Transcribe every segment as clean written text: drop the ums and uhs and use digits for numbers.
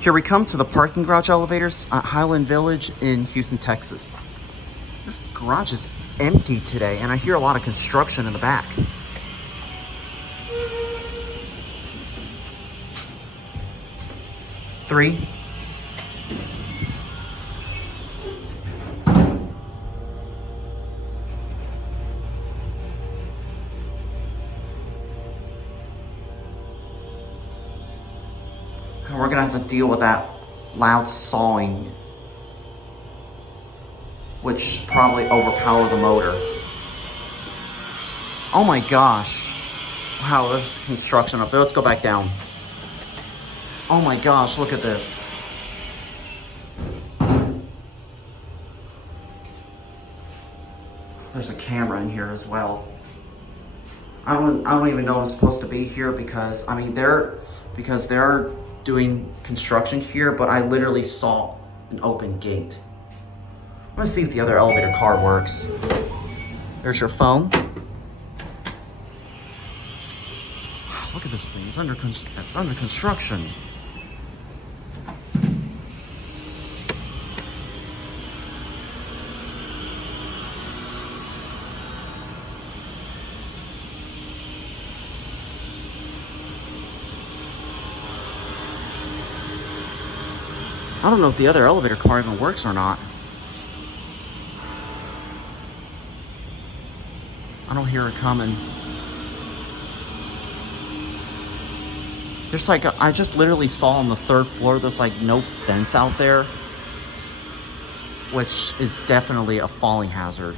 Here we come to the parking garage elevators at Highland Village in Houston, Texas. This garage is empty today, and I hear a lot of construction in the back. Three. And we're gonna have to deal with that loud sawing, which probably overpowered the motor. Oh my gosh. Wow, there's construction up there. Let's go back down. Oh my gosh, look at this. There's a camera in here as well. I don't even know I'm supposed to be here because, I mean, they're doing construction here, but I literally saw an open gate. I'm gonna see if the other elevator car works. There's your phone. Look at this thing, it's under construction. I don't know if the other elevator car even works or not. I don't hear it coming. There's like, I just literally saw on the third floor, there's like no fence out there, which is definitely a falling hazard.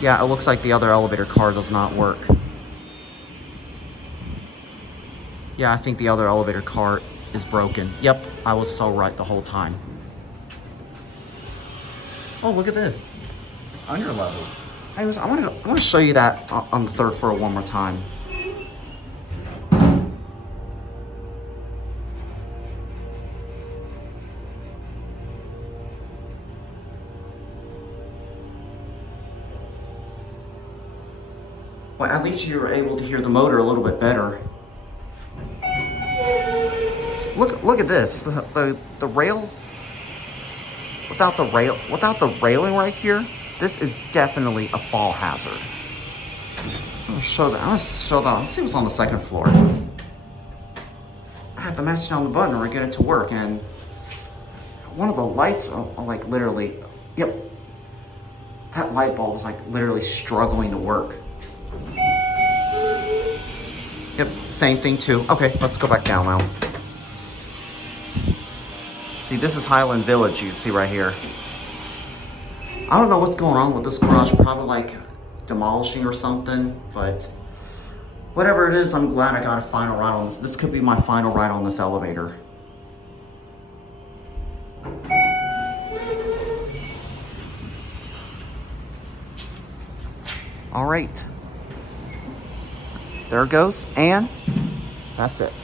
Yeah, it looks like the other elevator car does not work. Yeah, I think the other elevator car is broken. Yep, I was so right the whole time. Oh, look at this. It's under level. I want to show you that on the third floor one more time. Well, at least you were able to hear the motor a little bit better. Look at this. The rail without the railing right here, this is definitely a fall hazard. I'm gonna show that. Let's see what's on the second floor. I have to mess down the button or get it to work, and one of the lights are like literally, yep. That light bulb is like literally struggling to work. Yep, same thing too. Okay, let's go back down now. See, this is Highland Village, you can see right here. I don't know what's going on with this garage, probably like demolishing or something, but whatever it is, I'm glad I got a final ride on this. This could be my final ride on this elevator. All right. There it goes, and that's it.